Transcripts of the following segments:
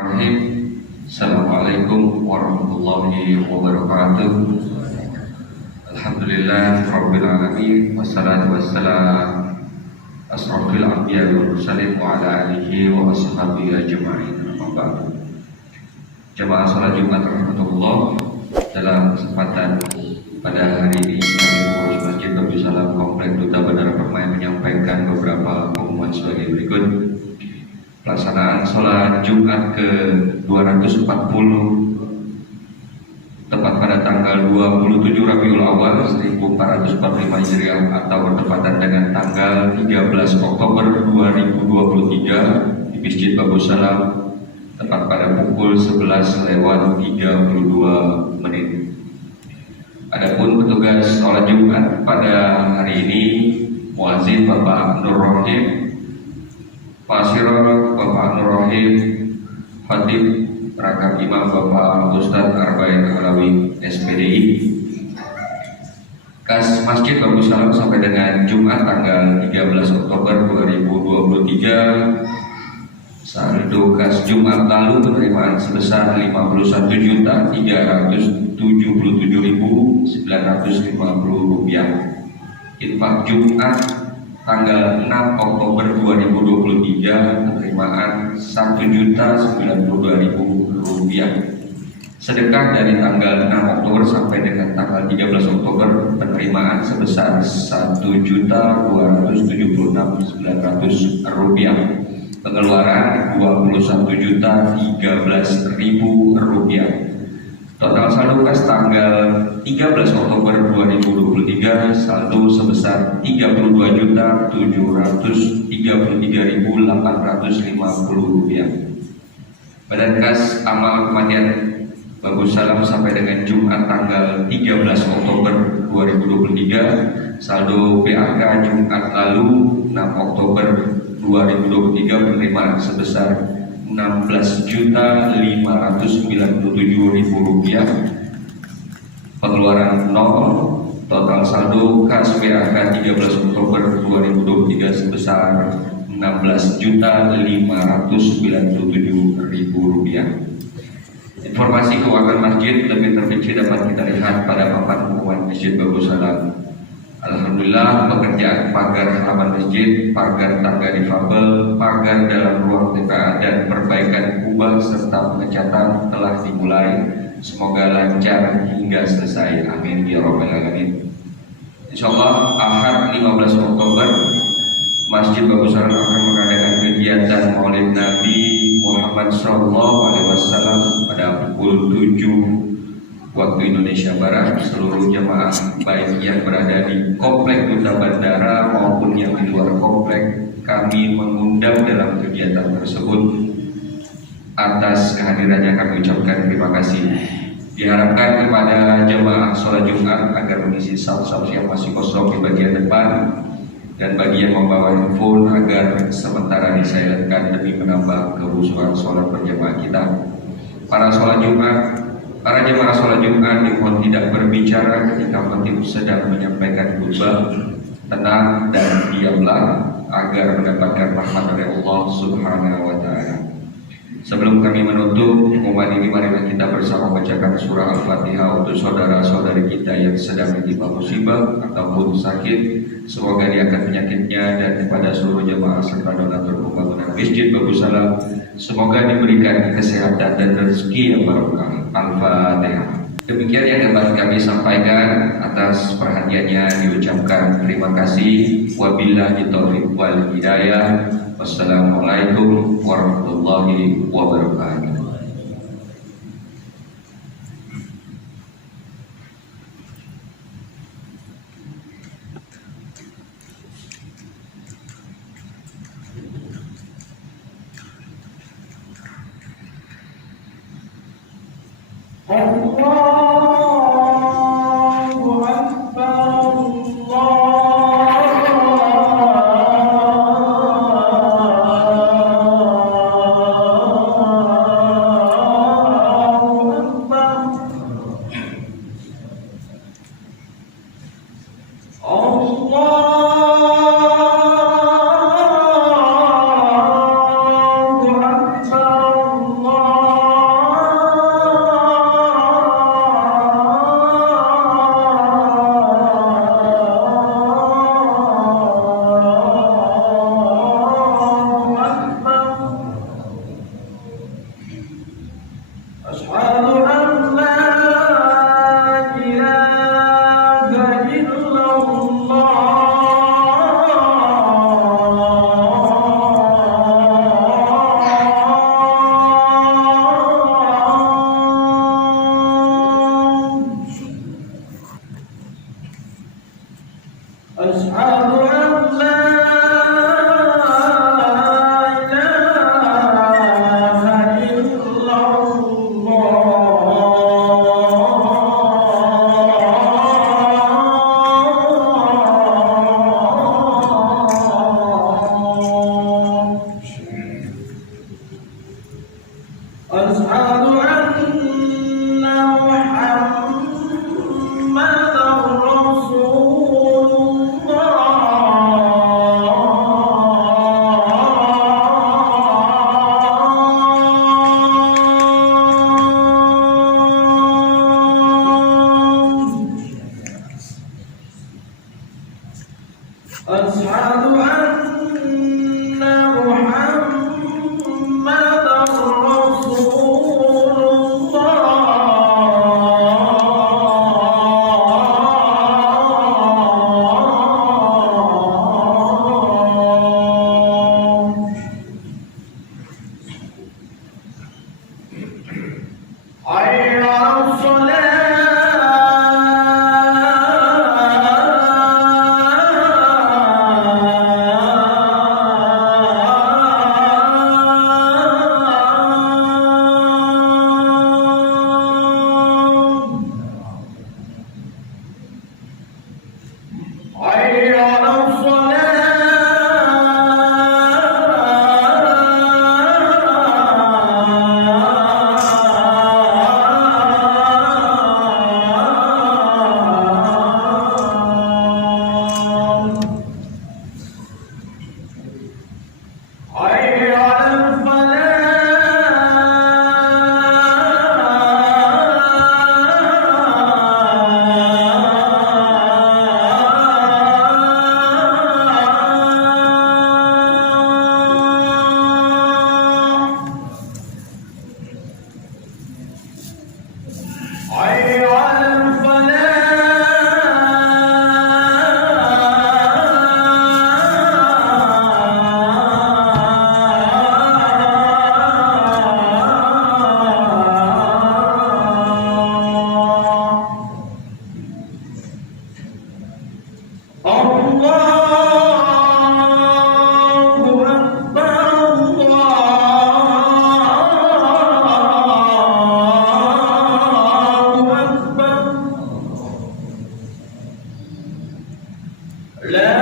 Bismillahirrahmanirrahim. Assalamualaikum warahmatullahi wabarakatuh. Alhamdulillah Rabbil Alamin. Wassalatu wassalam asrafil anbiya wal mursalin wa ala alihi wa ashabihi ajma'in. Amma ba'du. Jamaah salat Jumat rahmatullah, dalam kesempatan pada hari ini kami pengurus Masjid Darussalam Komplek Duta Bandara Permai menyampaikan beberapa pengumuman sebagai berikut. Pelaksanaan sholat Jumat ke-240 tepat pada tanggal 27 Rabiul Awal 1445 Hijriah atau bertepatan dengan tanggal 13 Oktober 2023 di Masjid Bagus Salam tepat pada pukul 11:32. Adapun petugas sholat Jumat pada hari ini, muadzin Bapak Nur Rohim, Pasiror Bapak Nur Rohim, Khatib Rakam Imam Bapak Ustadz Arba'in Alawi SPDI. Kas Masjid Bagus Salam sampai dengan Jumat tanggal 13 Oktober 2023, saldo kas Jumat lalu penerimaan sebesar Rp571.977.950. Infak Jumat tanggal 6 Oktober 2023 penerimaan Rp1.092.000. Sedekah dari tanggal 6 Oktober sampai dengan tanggal 13 Oktober penerimaan sebesar Rp1.276.900. Pengeluaran Rp21.013.000. Total saldo kas tanggal 13 Oktober 2023 saldo sebesar Rp32.733.850. Badan kas amal kematian Bagus Salam sampai dengan Jumat tanggal 13 Oktober 2023, saldo PAK Jumat lalu 6 Oktober 2023 penerimaan sebesar Rp16.597.000. Pengeluaran 0. Total saldo kas PAK 13 Oktober 2023 sebesar Rp16.597.000. Informasi keuangan masjid lebih terperinci dapat kita lihat pada papan pengumuman Masjid Bagus Salam. Alhamdulillah, pekerjaan pagar halaman masjid, pagar tangga difabel, pagar dalam ruang TPA dan perbaikan kubah serta pengecatan telah dimulai. Semoga lancar hingga selesai. Amin ya rabbal alamin. Insyaallah Ahad 15 Oktober Masjid Bagus Salam akan mengadakan kegiatan Maulid Nabi Muhammad SAW pada pukul 7 waktu Indonesia Barat. Seluruh jemaah baik yang berada di komplek Duta Bandara maupun yang di luar komplek, kami mengundang dalam kegiatan tersebut. Atas kehadirannya kami ucapkan terima kasih. Diharapkan kepada jemaah sholat Jumat agar mengisi saf-saf yang masih kosong di bagian depan, dan bagi yang membawa handphone agar sementara disilentkan demi menambah kehusuan sholat berjamaah kita. Para jemaah sholat Jumat dimohon tidak berbicara ketika khatib sedang menyampaikan khutbah. Tenang dan diamlah agar mendapatkan rahmat dari Allah Subhanahu wa Ta'ala. Sebelum kami menutup pengumuman ini, marilah kita bersama bacakan surah Al-Fatihah untuk saudara-saudari kita yang sedang menimpa musibah ataupun sakit. Semoga diangkat penyakitnya, dan kepada seluruh jemaah serta donatur pembangunan Masjid Bagus Salam, semoga diberikan kesehatan dan rezeki yang barokah. Al-Fatihah. Demikian yang dapat kami sampaikan. Atas perhatiannya diucapkan terima kasih. Wabillahi taufiq wal hidayah. Wassalamualaikum warahmatullahi wabarakatuh. Allahu Akbar, Allahu Akbar. Allahu Akbar, أشهد أن محمدا رسول الله. أشهد أن محمدا رسول الله. حي على الصلاة. حي على الصلاة. حي على الفلاح. حي على الفلاح. الله أكبر الله أكبر. لا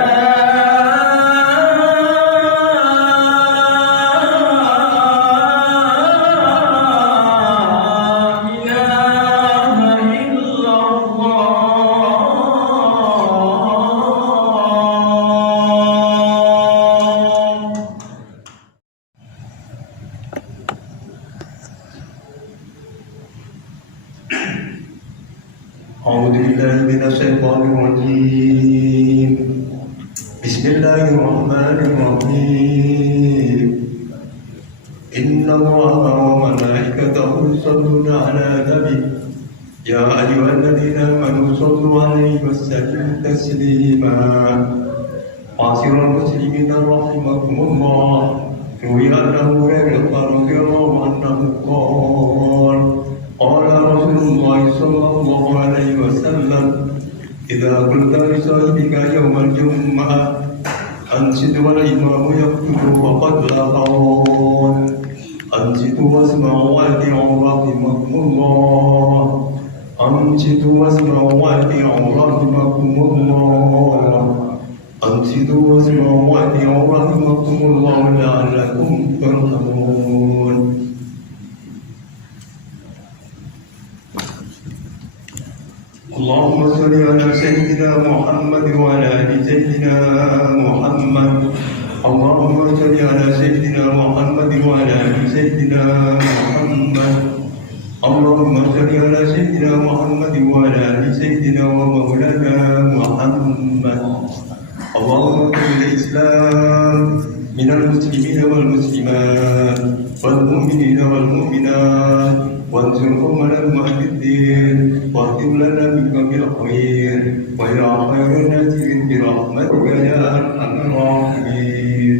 إله إلا الله. أعوذ بالله من الشيطان الرجيم. بسم الله الرحمن الرحيم. إن الله وملائكته يصلون على النبي يا أيها الذين آمنوا صلوا عليه وسلموا تسليما. معاشر المسلمين رحمكم الله، روي أنه هريرة رضي الله عنه قال قال رسول الله صلى الله عليه وسلم إذا قلت لصاحبك يوم الجمعة أنصت والإمام يخطب فقد لغون. أنصتوا واسمعوا وأطيعوا رحمكم الله. أنصتوا واسمعوا وأطيعوا رحمكم الله. أنصتوا واسمعوا وأطيعوا رحمكم الله لعلكم ترحمون. اللهم صل على سيدنا محمد وعلى آل سيدنا محمد. اللهم صل على سيدنا محمد وعلى آل سيدنا محمد. اللهم صل على سيدنا محمد وعلى آل سيدنا ومولانا محمد. اللهم اغفر الإسلام من المسلمين والمسلمات والمؤمنين والمؤمنات وانصرهم على المعتدين واختم لنا بك بالخير ويا خير الناصر برحمتك يا أرحم الراحمين.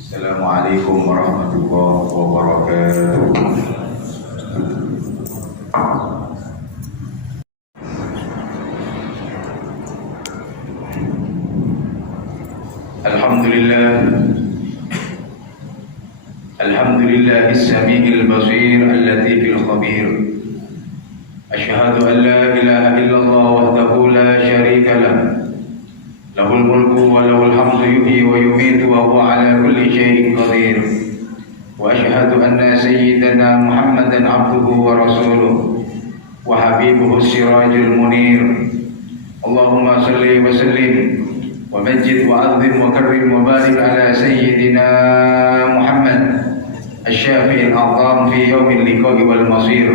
السلام عليكم ورحمة الله وبركاته. الحمد لله السميع البصير اللطيف الخبير. أشهد أن لا إله إلا الله وحده لا شريك له، له الملك وله الحمد يحيي ويميت وهو على كل شيء قدير. وأشهد أن سيدنا محمدا عبده ورسوله وحبيبه السراج المنير. اللهم صل وسلم ومجد وعظم وكرم وبارك على سيدنا محمد الشافع الأعظم في يوم اللقاء والمصير،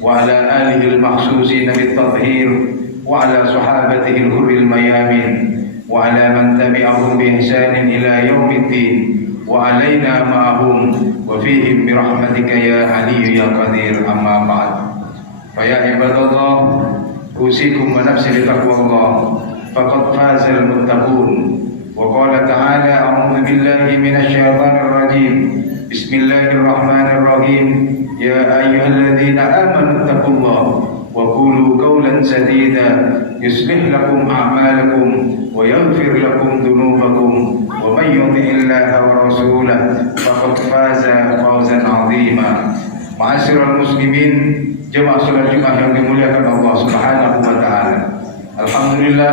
وعلى آله المخصوصين بالتطهير، وعلى صحابته الغر الميامين، وعلى من تبعهم بإحسان إلى يوم الدين، وعلينا معهم وفيهم برحمتك يا علي يا قدير. أما بعد، فيا عباد الله، أوصيكم ونفسي بتقوى الله، فقد فاز المتقون. وقال تعالى: أعوذ بالله من الشيطان الرجيم، بسم الله الرحمن الرحيم، يا أيها الذين آمنوا اتقوا الله وقولوا قولا سديدا يصلح لكم أعمالكم ويغفر لكم ذنوبكم ومن يطع الله ورسوله فقد فاز فوزا عظيما. Ma'asyiral muslimin, jemaah salat Jumat yang dimuliakan Allah Subhanahu wa taala. Alhamdulillah,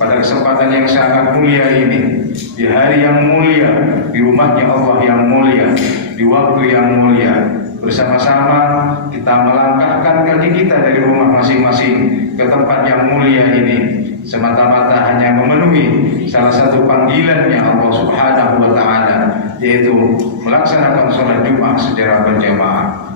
pada kesempatan yang sangat mulia ini, di hari yang mulia, di rumahnya Allah yang mulia, di waktu yang mulia, bersama-sama kita melangkahkan kaki kita dari rumah masing-masing ke tempat yang mulia ini, semata-mata hanya memenuhi salah satu panggilannya Allah Subhanahu wa taala, yaitu melaksanakan sholat Jumat secara berjamaah.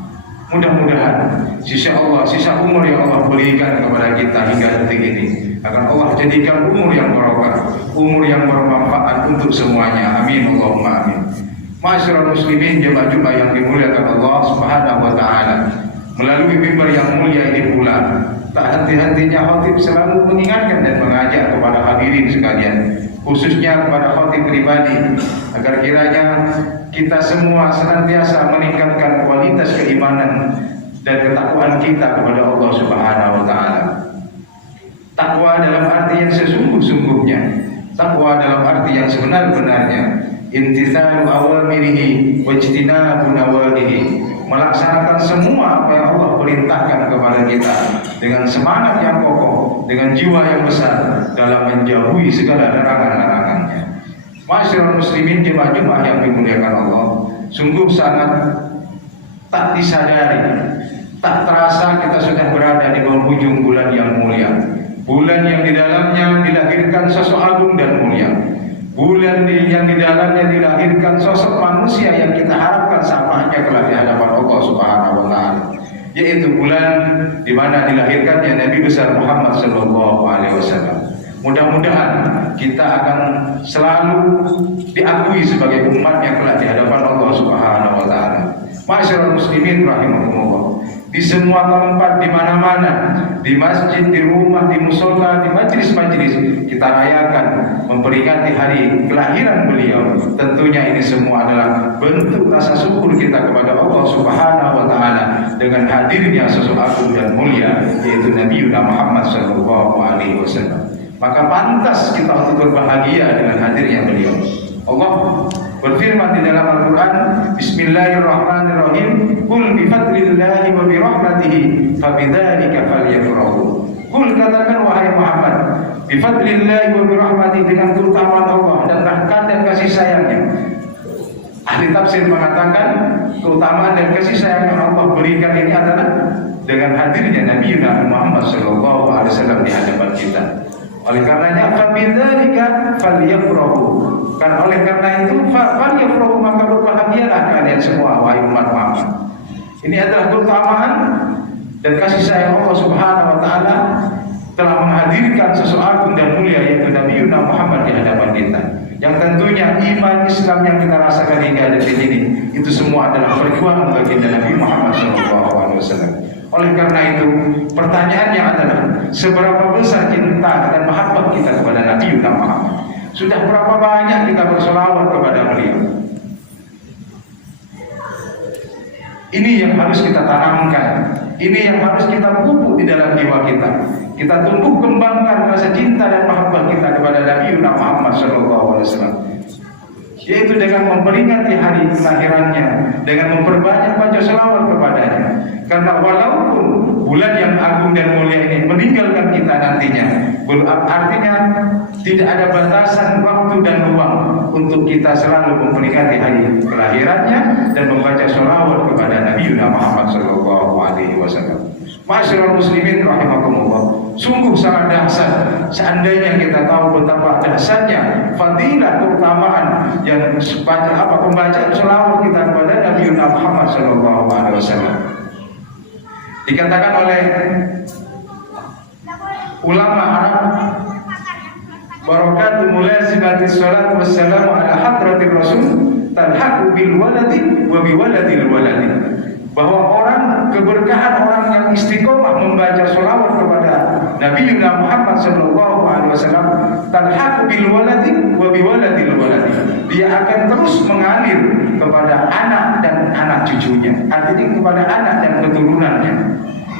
Mudah-mudahan sisa Allah, sisa umur yang Allah berikan kepada kita hingga detik ini akan Allah jadikan umur yang barokah, umur yang bermanfaat untuk semuanya. Amin Allahumma amin. Ma'asyiral muslimin, jemaah Jumat yang dimuliakan Allah Subhanahu wa taala, melalui mimbar yang mulia ini pula tak henti-hentinya khatib selalu mengingatkan dan mengajak kepada hadirin sekalian, khususnya kepada khatib pribadi, agar kiranya kita semua senantiasa meningkatkan kualitas keimanan dan ketakwaan kita kepada Allah Subhanahu wa taala. Takwa dalam arti yang sesungguh-sungguhnya, takwa dalam arti yang sebenar-benarnya, imtithalu awamirihi wajtinabu nawahihi, melaksanakan semua apa yang Allah perintahkan kepada kita dengan semangat yang kokoh, dengan jiwa yang besar dalam menjauhi segala larangan-larangannya. Ma'asyiral muslimin, jemaah-jemaah yang dimuliakan Allah, sungguh sangat tak disadari, tak terasa kita sudah berada di penghujung bulan yang mulia, bulan yang di dalamnya dilahirkan sosok agung dan mulia, bulan yang di dalamnya dilahirkan sosok manusia yang kita harapkan samanya kelak di hadapan Allah Subhanahu wa taala, yaitu bulan di mana dilahirkannya Nabi besar Muhammad sallallahu alaihi wasallam. Mudah-mudahan kita akan selalu diakui sebagai umatnya kelak di hadapan Allah Subhanahu wa taala. Ma'asyiral muslimin rahimakumullah, di semua tempat, di mana-mana, di masjid, di rumah, di musola, di majelis-majelis, kita rayakan memperingati hari kelahiran beliau. Tentunya ini semua adalah bentuk rasa syukur kita kepada Allah Subhanahu wa taala dengan hadirnya sosok agung dan mulia, yaitu Nabi Muhammad sallallahu alaihi wasallam. Maka pantas kita untuk berbahagia dengan hadirnya beliau. Allah berfirman di dalam Al-Quran, Bismillahirrahmanirrahim, Qul bifadlillahi wa birahmatihi fabidzalika falyafrahu. Qul, katakan wahai Muhammad, bifadlillahi wa birahmatihi, dengan keutamaan Allah dan rahmat dan kasih sayangnya. Ahli tafsir mengatakan keutamaan dan kasih sayang yang Allah berikan ini adalah dengan hadirnya Nabi Muhammad sallallahu alaihi wasallam di hadapan kita. Oleh karenanya fabidzalika falyafrahu, karena oleh karena itu falyafrahu, maka berbahagialah kalian semua wahai umat Muhammad. Ini adalah keutamaan dan kasih sayang Allah Subhanahu wa taala telah menghadirkan sosok agung dan mulia, yaitu Nabi Muhammad di hadapan kita. Yang tentunya iman Islam yang kita rasakan hingga detik ini, itu semua adalah perjuangan baginda Nabi Muhammad SAW. Oleh karena itu, pertanyaannya adalah seberapa besar cinta dan mahabbah kita kepada Nabi Muhammad? Sudah berapa banyak kita bersolawat kepada beliau? Ini yang harus kita tanamkan, ini yang harus kita pupuk di dalam jiwa kita. Kita tumbuh kembangkan rasa cinta dan mahabbah kita kepada Nabi Muhammad SAW. yaitu dengan memperingati hari kelahirannya, dengan memperbanyak baca selawat kepadanya. Karena walaupun bulan yang agung dan mulia ini meninggalkan kita nantinya, artinya tidak ada batasan waktu dan ruang untuk kita selalu memperingati hari kelahirannya dan membaca selawat kepada Nabi Muhammad SAW. Masyaallah muslimin rahimakumullah. Sungguh sangat dahsyat seandainya kita tahu betapa dahsyatnya fadilah keutamaan yang pembacaan selawat kita kepada Nabi Muhammad SAW. Dikatakan oleh ulama Arab, barakatu mulazimatis salatu wassalamu ala hadratir rasul talhaqu bil waladi wa bi waladil waladi. Bahwa keberkahan orang yang istiqomah membaca sholawat kepada Nabi Muhammad SAW talhaqu bil waladi wa bi waladil waladi. Dia akan terus mengalir kepada anak dan anak cucunya, artinya kepada anak dan keturunannya.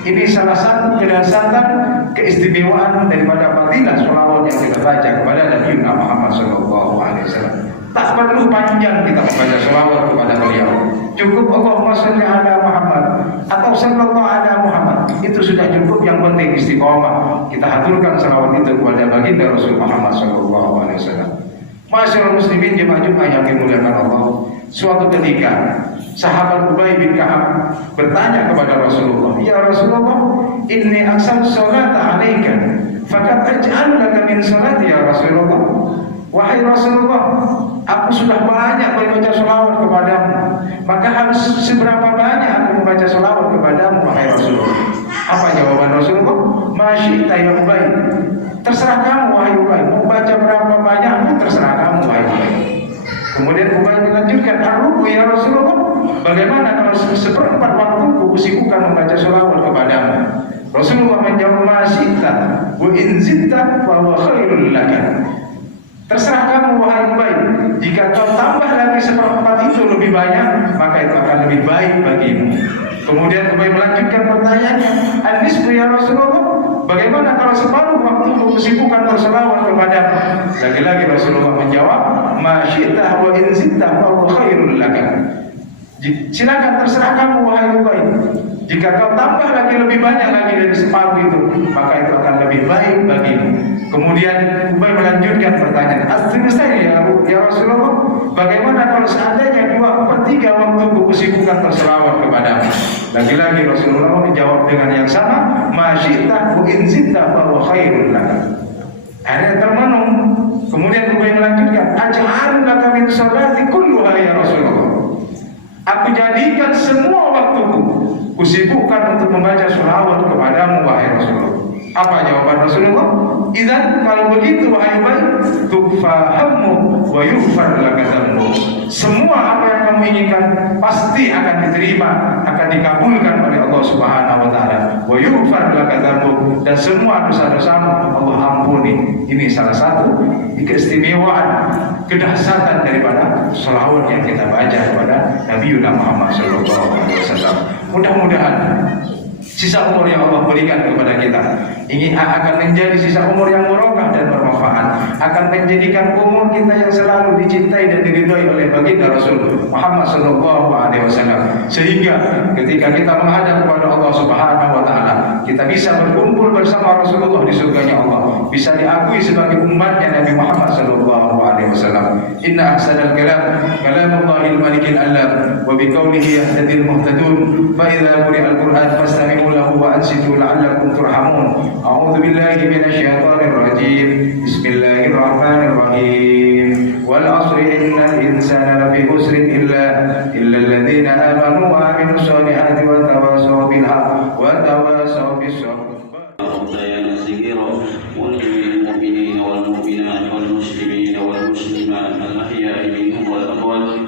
Ini salah satu kedahsyatan keistimewaan daripada fadilah sholawat yang kita baca kepada Nabi Muhammad SAW. Tak perlu panjang kita membaca sholawat kepada beliau. Cukup Allahumma sholli ala Muhammad atau sallallahu ala Muhammad, itu sudah cukup. Yang penting istiqomah kita haturkan sholawat itu kepada baginda Rasul Muhammad SAW. Masyaallah muslimin jemaah yang dimuliakan Allah. Suatu ketika sahabat Ubay bin Ka'ab bertanya kepada Rasulullah, "Ya Rasulullah, inni aqsam sholata 'alaika, fakat aj'al laka min sholati ya Rasulullah." Wahai Rasulullah, aku sudah banyak membaca sholawat kepadamu, maka harus seberapa banyak aku membaca sholawat kepadamu wahai Rasulullah? Apa jawaban Rasulullah? Masyita ya Ubay, terserah kamu wahai Ubay, mau baca berapa banyak pun terserah kamu wahai Ubay. Kemudian Ubay melanjutkan, "Arruku ya Rasulullah, bagaimana kalau seperempat waktuku kusibukkan membaca sholawat kepadamu?" Rasulullah menjawab, "Masyita wa in zitta fa huwa khairul laka." Terserah kamu wahai Ubay, jika kau tambah lagi seperempat itu lebih banyak, maka itu akan lebih baik bagimu. Kemudian Ubay melanjutkan pertanyaannya, "An-nisfu ya Rasulullah, bagaimana kalau separuh waktu kesibukan berselawat kepadamu?" Lagi-lagi Rasulullah menjawab, "Ma syi'ta wa in zitta fa huwa khairul laka." Silakan terserah kamu wahai Ubay, jika kau tambah lagi lebih banyak lagi dari separuh itu, maka itu akan lebih baik bagimu. Kemudian Ubay melanjutkan pertanyaan, ya Rasulullah, bagaimana kalau seandainya 2/3 waktu kesibukan berselawat kepadamu? Lagi-lagi Rasulullah menjawab dengan yang sama, "Masyita wa in zitta fa huwa khairul laka." Akhirnya termenung. Kemudian Ubay melanjutkan, "Aj'al laka min sholati kulluha ya Rasulullah." Aku jadikan semua waktuku kusibukkan untuk membaca sholawat kepadamu wahai Rasulullah. Apa jawaban Rasulullah? "Idzan, kalau begitu wahai Ubay, tufahammu wa yughfar laka dzambu." Semua apa yang kamu inginkan pasti akan diterima, akan dikabulkan oleh Allah Subhanahu wa taala. Wa yughfar laka dzambu, dan semua dosa-dosamu Allah ampuni. Ini salah satu keistimewaan, kedahsyatan daripada sholawat yang kita baca kepada Nabi Muhammad SAW. Mudah-mudahan sisa umur yang Allah berikan kepada kita ini akan menjadi sisa umur yang barokah dan bermanfaat, akan menjadikan umur kita yang selalu dicintai dan diridhai oleh baginda Rasul Muhammad SAW, sehingga ketika kita menghadap kepada Allah Subhanahu wa taala, kita bisa berkumpul bersama Rasulullah di surganya Allah, bisa diakui sebagai umatnya Nabi Muhammad SAW. Inna ahsanal kalam kalamullahil malikil alam, wa biqaulihi yahtadil muhtadun, fa idza quri'al Qur'an fastami'u lahu wa ansitu la'allakum turhamun. A'udzu billahi minasyaitonir rajim. Bismillahirrahmanirrahim. Wal 'ashri innal insana lafi khusrin illa alladziina aamanu wa 'amilus shalihati wa tawassaw bil haqqi wa tawassaw bis sabr. والمؤمنين والمؤمنات والمسلمين والمسلمات الأحياء منهم والأموات